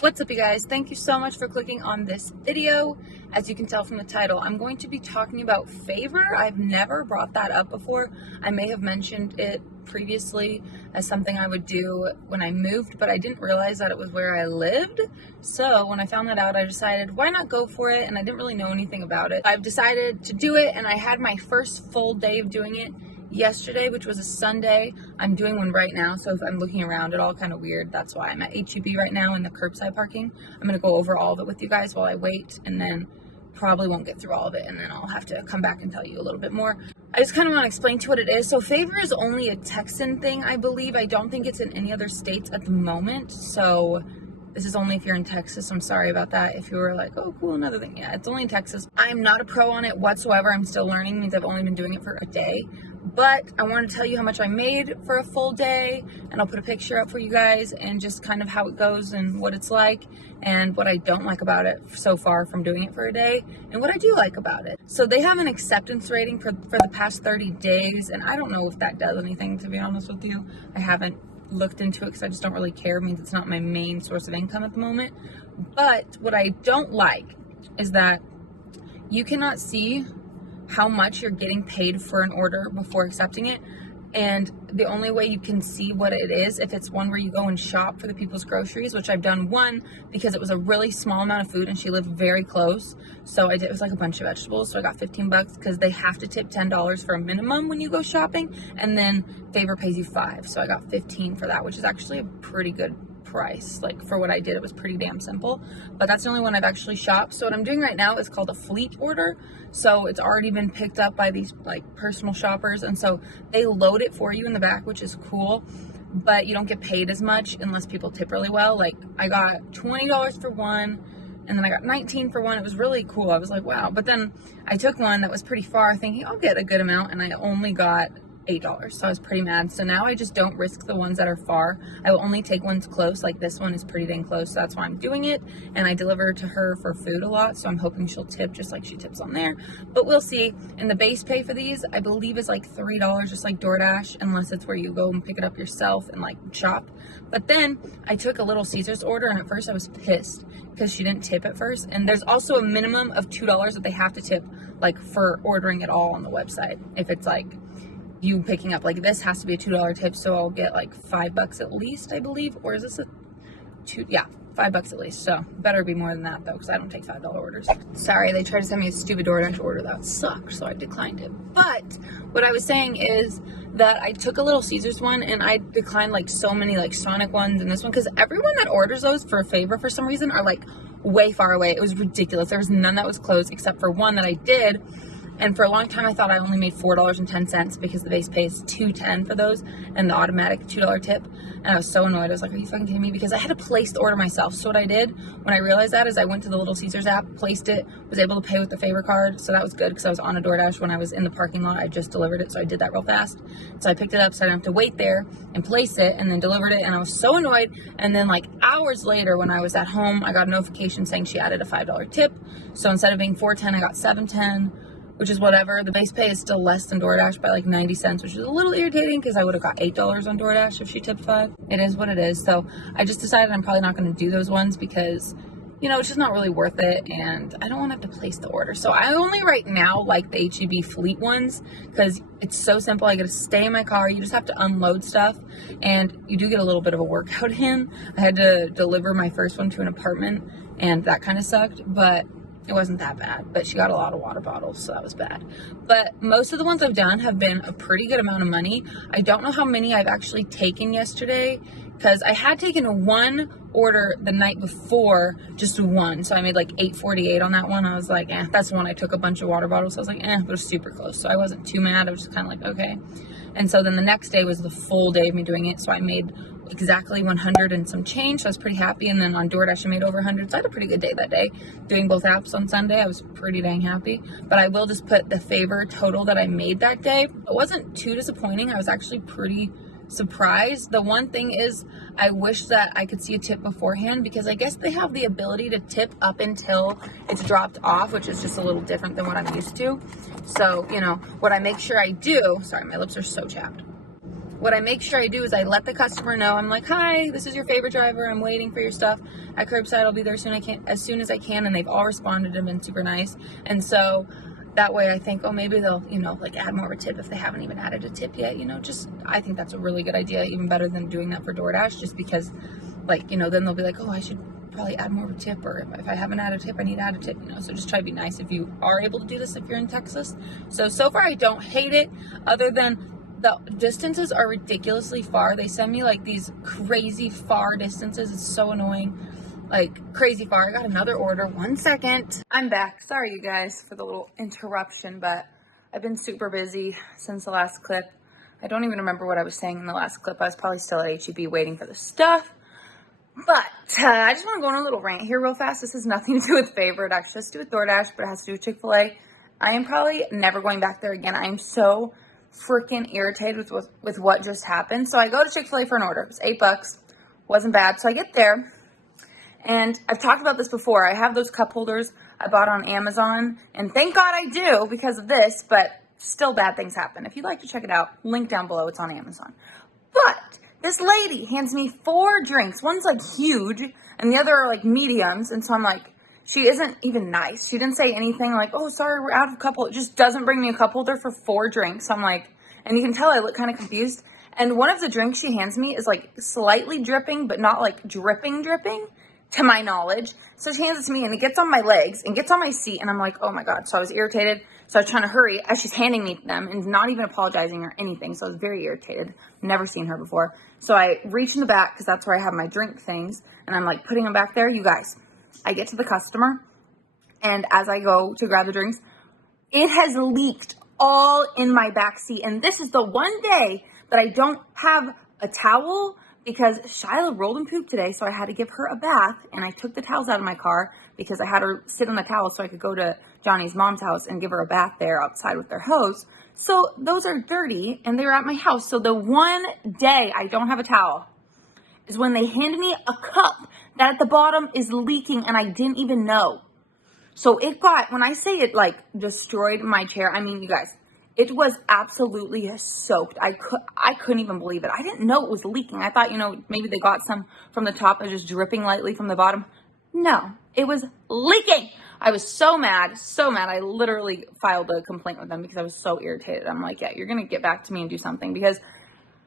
What's up, you guys? Thank you so much for clicking on this video. As you can tell from the title, I'm going to be talking about Favor. I've never brought that up before. I may have mentioned it previously as something I would do when I moved, but I didn't realize that it was where I lived. So when I found that out, I decided, why not go for it? And I didn't really know anything about it. I've decided to do it, and I had my first full day of doing it yesterday, which was a Sunday. I'm doing one right now, so if I'm looking around at all kind of weird, that's why. I'm at HEB right now in the curbside parking. I'm going to go over all of it with you guys while I wait, and then probably won't get through all of it, and then I'll have to come back and tell you a little bit more. I just kind of want to explain to you what it is. So Favor is only a Texan thing, I believe. I don't think it's in any other states at the moment, so this is only if you're in Texas. I'm sorry about that. If you were like, oh, cool, another thing. Yeah, it's only in Texas. I'm not a pro on it whatsoever. I'm still learning. It means I've only been doing it for a day. But I want to tell you how much I made for a full day, and I'll put a picture up for you guys and just kind of how it goes and what it's like and what I don't like about it so far from doing it for a day and what I do like about it. So they have an acceptance rating for the past 30 days, and I don't know if that does anything, to be honest with you. I haven't looked into it because I just don't really care. It means it's not my main source of income at the moment. But what I don't like is that you cannot see how much you're getting paid for an order before accepting it. And the only way you can see what it is if it's one where you go and shop for the people's groceries, which I've done one because it was a really small amount of food and she lived very close. So it was like a bunch of vegetables. So I got 15 bucks because they have to tip $10 for a minimum when you go shopping. And then Favor pays you $5. So I got 15 for that, which is actually a pretty good price. Like for what I did, it was pretty damn simple. But that's the only one I've actually shopped. So what I'm doing right now is called a fleet order. So it's already been picked up by these like personal shoppers, and so they load it for you in the back, which is cool, but you don't get paid as much unless people tip really well. Like I got $20 for one, and then I got 19 for one. It was really cool. I was like, wow. But then I took one that was pretty far thinking I'll get a good amount, and I only got $8. So I was pretty mad. So now I just don't risk the ones that are far. I will only take ones close. Like this one is pretty dang close, so that's why I'm doing it. And I deliver to her for food a lot, so I'm hoping she'll tip just like she tips on there. But we'll see. And the base pay for these, I believe, is like $3, just like DoorDash, unless it's where you go and pick it up yourself and like shop. But then I took a Little Caesars order, and at first I was pissed because she didn't tip at first. And there's also a minimum of $2 that they have to tip, like for ordering it all on the website. If it's like you picking up like this, has to be a $2 tip, so I'll get like $5 at least, I believe. Or is this a two? Yeah, $5 at least. So better be more than that though, because I don't take $5 orders. Sorry, they tried to send me a stupid DoorDash order that sucked, so I declined it. But what I was saying is that I took a Little Caesars one, and I declined like so many like Sonic ones and this one, because everyone that orders those for Favor for some reason are like way far away. It was ridiculous. There was none that was closed except for one that I did. And for a long time, I thought I only made $4.10 because the base pay is $2.10 for those and the automatic $2 tip. And I was so annoyed. I was like, are you fucking kidding me? Because I had to place the order myself. So what I did when I realized that is I went to the Little Caesars app, placed it, was able to pay with the Favor card. So that was good because I was on a DoorDash when I was in the parking lot. I just delivered it, so I did that real fast. So I picked it up so I didn't have to wait there and place it, and then delivered it. And I was so annoyed. And then like hours later when I was at home, I got a notification saying she added a $5 tip. So instead of being $4.10, I got $7.10. Which is whatever. The base pay is still less than DoorDash by like 90 cents, which is a little irritating because I would have got $8 on DoorDash if she tipped $5. It is what it is. So I just decided I'm probably not going to do those ones because, you know, it's just not really worth it, and I don't want to have to place the order. So I only right now like the HEB fleet ones because it's so simple. I get to stay in my car. You just have to unload stuff, and you do get a little bit of a workout in. I had to deliver my first one to an apartment, and that kind of sucked, but it wasn't that bad. But she got a lot of water bottles, so that was bad. But most of the ones I've done have been a pretty good amount of money. I don't know how many I've actually taken yesterday because I had taken one order the night before, just one. So I made like $8.48 on that one. I was like, that's the one I took a bunch of water bottles. So I was like, but it was super close. So I wasn't too mad. I was just kind of like, okay. And so then the next day was the full day of me doing it. So I made exactly 100 and some change. So I was pretty happy. And then on DoorDash, I made over 100. So I had a pretty good day that day. Doing both apps on Sunday, I was pretty dang happy. But I will just put the Favor total that I made that day. It wasn't too disappointing. I was actually pretty surprised. The one thing is I wish that I could see a tip beforehand, because I guess they have the ability to tip up until it's dropped off, which is just a little different than what I'm used to. So, you know, what I make sure I do, sorry, my lips are so chapped. what I make sure I do is I let the customer know. I'm like, hi, this is your favorite driver. I'm waiting for your stuff at curbside. I'll be there as soon as I can. And they've all responded and been super nice. And so that way I think, oh, maybe they'll, like add more of a tip if they haven't even added a tip yet, I think that's a really good idea, even better than doing that for DoorDash, just because then they'll be like, oh, I should probably add more of a tip, or if I haven't added a tip, I need to add a tip, so just try to be nice if you are able to do this if you're in Texas. So far I don't hate it, other than the distances are ridiculously far. They send me like these crazy far distances. It's so annoying. Like crazy far. I got another order. 1 second. I'm back. Sorry you guys for the little interruption, but I've been super busy since the last clip. I don't even remember what I was saying in the last clip. I was probably still at HEB waiting for the stuff. But I just want to go on a little rant here real fast. This has nothing to do with Favor. It actually has to do with DoorDash, but it has to do with Chick-fil-A. I am probably never going back there again. I am so freaking irritated with what just happened. So I go to Chick-fil-A for an order. It was $8. Wasn't bad. So I get there. And I've talked about this before. I have those cup holders I bought on Amazon. And thank God I do because of this. But still bad things happen. If you'd like to check it out, link down below. It's on Amazon. But this lady hands me 4 drinks. One's like huge and the other are like mediums. And so I'm like, she isn't even nice. She didn't say anything like, oh, sorry, we're out of cup holder. It just doesn't bring me a cup holder for 4 drinks. I'm like, and you can tell I look kind of confused. And one of the drinks she hands me is like slightly dripping, but not like dripping, to my knowledge. So she hands it to me and it gets on my legs and gets on my seat. And I'm like, oh my God. So I was irritated. So I was trying to hurry as she's handing me them and not even apologizing or anything. So I was very irritated. Never seen her before. So I reach in the back because that's where I have my drink things. And I'm like putting them back there. You guys, I get to the customer. And as I go to grab the drinks, it has leaked all in my back seat. And this is the one day that I don't have a towel because Shyla rolled and pooped today. So I had to give her a bath. And I took the towels out of my car because I had her sit on the towel so I could go to Johnny's mom's house and give her a bath there outside with their hose. So those are dirty and they're at my house. So the one day I don't have a towel is when they hand me a cup that at the bottom is leaking and I didn't even know. So it got, when I say it like destroyed my chair, I mean, you guys, it was absolutely soaked. I couldn't even believe it. I didn't know it was leaking. I thought, maybe they got some from the top and just dripping lightly from the bottom. No, it was leaking. I was so mad, so mad. I literally filed a complaint with them because I was so irritated. I'm like, yeah, you're going to get back to me and do something because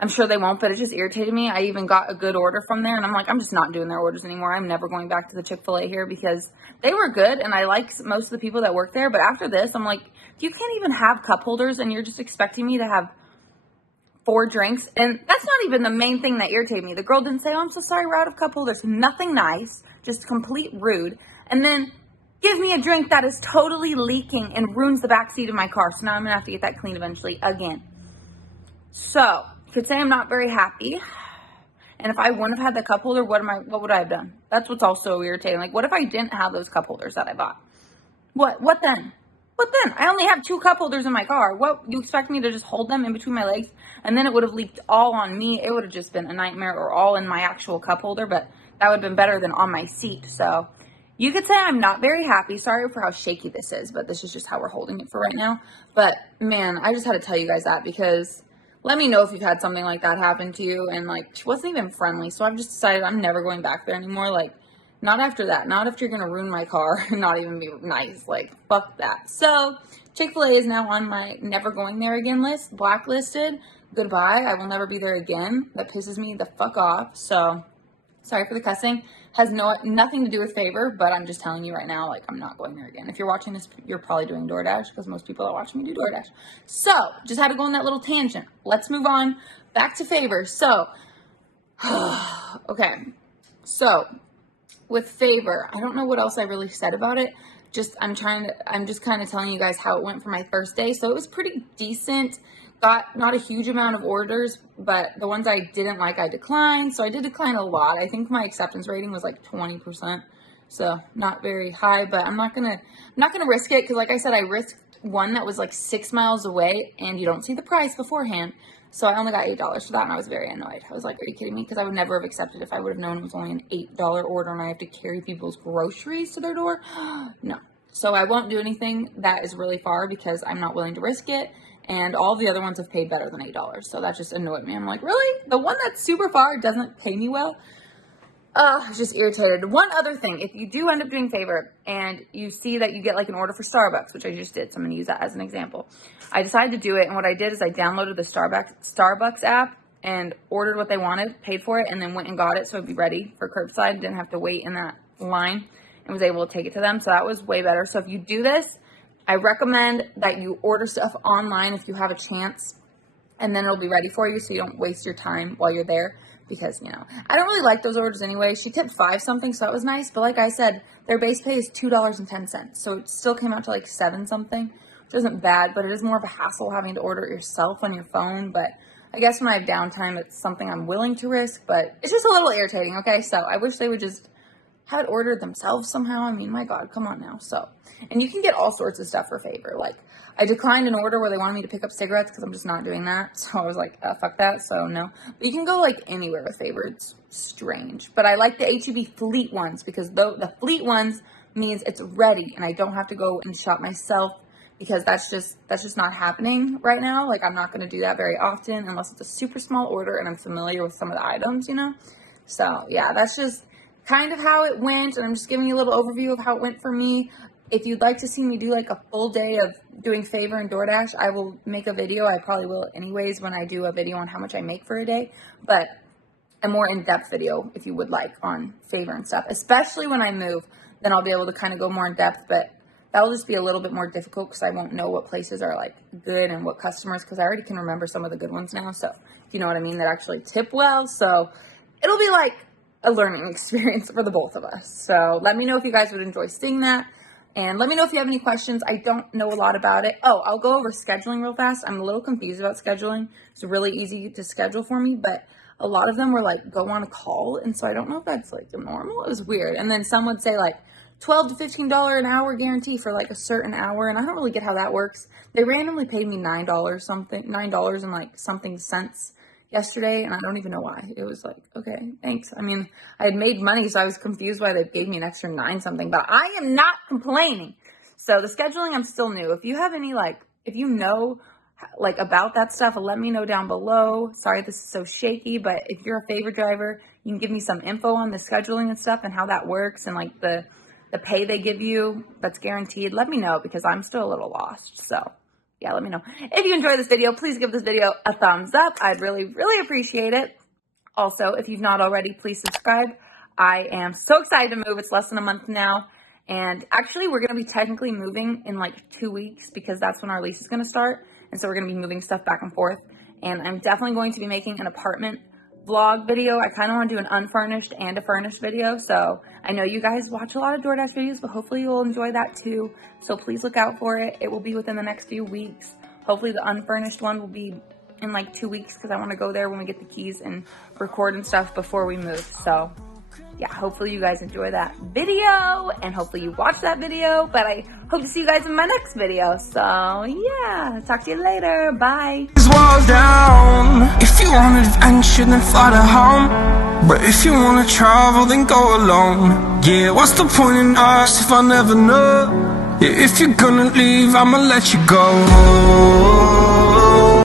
I'm sure they won't, but it just irritated me. I even got a good order from there and I'm like, I'm just not doing their orders anymore. I'm never going back to the Chick-fil-A here because they were good and I like most of the people that work there. But after this, I'm like, you can't even have cup holders and you're just expecting me to have 4 drinks. And that's not even the main thing that irritated me. The girl didn't say, oh, I'm so sorry, we're out of cup holders. Nothing nice, just complete rude. And then give me a drink that is totally leaking and ruins the back seat of my car. So now I'm gonna have to get that cleaned eventually again. So you could say I'm not very happy. And if I wouldn't have had the cup holder, what would I have done? That's what's also irritating. Like, what if I didn't have those cup holders that I bought? What then? What then? I only have 2 cup holders in my car. What, you expect me to just hold them in between my legs? And then it would have leaked all on me. It would have just been a nightmare, or all in my actual cup holder, but that would have been better than on my seat. So you could say I'm not very happy. Sorry for how shaky this is, but this is just how we're holding it for right now. But man, I just had to tell you guys that because let me know if you've had something like that happen to you. And like, she wasn't even friendly. So I've just decided I'm never going back there anymore. Like, not after that. Not if you're going to ruin my car and not even be nice. Like, fuck that. So Chick-fil-A is now on my never going there again list. Blacklisted. Goodbye. I will never be there again. That pisses me the fuck off. So sorry for the cussing. Has nothing to do with Favor, but I'm just telling you right now, like, I'm not going there again. If you're watching this, you're probably doing DoorDash because most people that watch me do DoorDash. So just had to go on that little tangent. Let's move on back to Favor. So, okay. So with Favor, I don't know what else I really said about it. I'm just kind of telling you guys how it went for my first day. So it was pretty decent. Got not a huge amount of orders, but the ones I didn't like, I declined. So I did decline a lot. I think my acceptance rating was like 20%. So not very high, but I'm not gonna risk it. Cause like I said, I risked one that was like 6 miles away and you don't see the price beforehand. So I only got $8 for that and I was very annoyed. I was like, are you kidding me? Cause I would never have accepted if I would have known it was only an $8 order and I have to carry people's groceries to their door. No. So I won't do anything that is really far because I'm not willing to risk it. and all the other ones have paid better than $8. So that just annoyed me. I'm like, really? The one that's super far doesn't pay me well? I was just irritated. One other thing, if you do end up doing Favor and you see that you get like an order for Starbucks, which I just did, so I'm going to use that as an example. I decided to do it, and what I did is I downloaded the Starbucks app and ordered what they wanted, paid for it, and then went and got it so it'd be ready for curbside. Didn't have to wait in that line and was able to take it to them. So that was way better. So if you do this, I recommend that you order stuff online if you have a chance, and then it'll be ready for you so you don't waste your time while you're there. Because, you know, I don't really like those orders anyway. She tipped $5 something, so that was nice. But like I said, their base pay is $2.10. So it still came out to like $7 something, which isn't bad, but it is more of a hassle having to order it yourself on your phone. But I guess when I have downtime, it's something I'm willing to risk, but it's just a little irritating, okay? So I wish they would just have it ordered themselves somehow. I mean, my God, come on now. So, and you can get all sorts of stuff for Favor. Like, I declined an order where they wanted me to pick up cigarettes because I'm just not doing that. So I was like, fuck that. So no. But you can go like anywhere with Favor. It's strange. But I like the H-E-B Fleet ones because the Fleet ones means it's ready and I don't have to go and shop myself because that's just not happening right now. Like, I'm not going to do that very often unless it's a super small order and I'm familiar with some of the items, you know? So yeah, that's just kind of how it went. And I'm just giving you a little overview of how it went for me. If you'd like to see me do like a full day of doing Favor and DoorDash, I will make a video. I probably will anyways when I do a video on how much I make for a day. But a more in-depth video, if you would like, on Favor and stuff. Especially when I move, then I'll be able to kind of go more in depth. But that'll just be a little bit more difficult because I won't know what places are like good and what customers, because I already can remember some of the good ones now. So, you know what I mean, that actually tip well. So it'll be like a learning experience for the both of us. So let me know if you guys would enjoy seeing that. And let me know if you have any questions. I don't know a lot about it. Oh, I'll go over scheduling real fast. I'm a little confused about scheduling. It's really easy to schedule for me, but a lot of them were like, go on a call. And so I don't know if that's like normal. It was weird. And then some would say like $12 to $15 an hour guarantee for like a certain hour. And I don't really get how that works. They randomly paid me $9 and like something cents yesterday, and I don't even know why. It was like, okay, thanks. I mean, I had made money, so I was confused why they gave me an extra $9 something, but I am not complaining. So the scheduling, I'm still new. If you have any, like, if you know, like, about that stuff, let me know down below. Sorry this is so shaky, but if you're a Favor driver, you can give me some info on the scheduling and stuff and how that works and, like, the pay they give you that's guaranteed. Let me know because I'm still a little lost, so yeah, let me know. If you enjoyed this video, please give this video a thumbs up. I'd really, really appreciate it. Also, if you've not already, please subscribe. I am so excited to move. It's less than a month now. And actually, we're going to be technically moving in like 2 weeks because that's when our lease is going to start. And so we're going to be moving stuff back and forth. And I'm definitely going to be making an apartment vlog video. I kind of want to do an unfurnished and a furnished video. So I know you guys watch a lot of DoorDash videos, but hopefully you'll enjoy that too. So please look out for it. It will be within the next few weeks. Hopefully the unfurnished one will be in like 2 weeks because I want to go there when we get the keys and record and stuff before we move. So yeah, hopefully you guys enjoy that video and hopefully you watch that video, but I hope to see you guys in my next video. So yeah, talk to you later. Bye. Walls down. If you want adventure, then fly to home. But if you wanna travel, then go alone. Yeah, what's the point in us if I never know? Yeah, if you're gonna leave, I'ma let you go.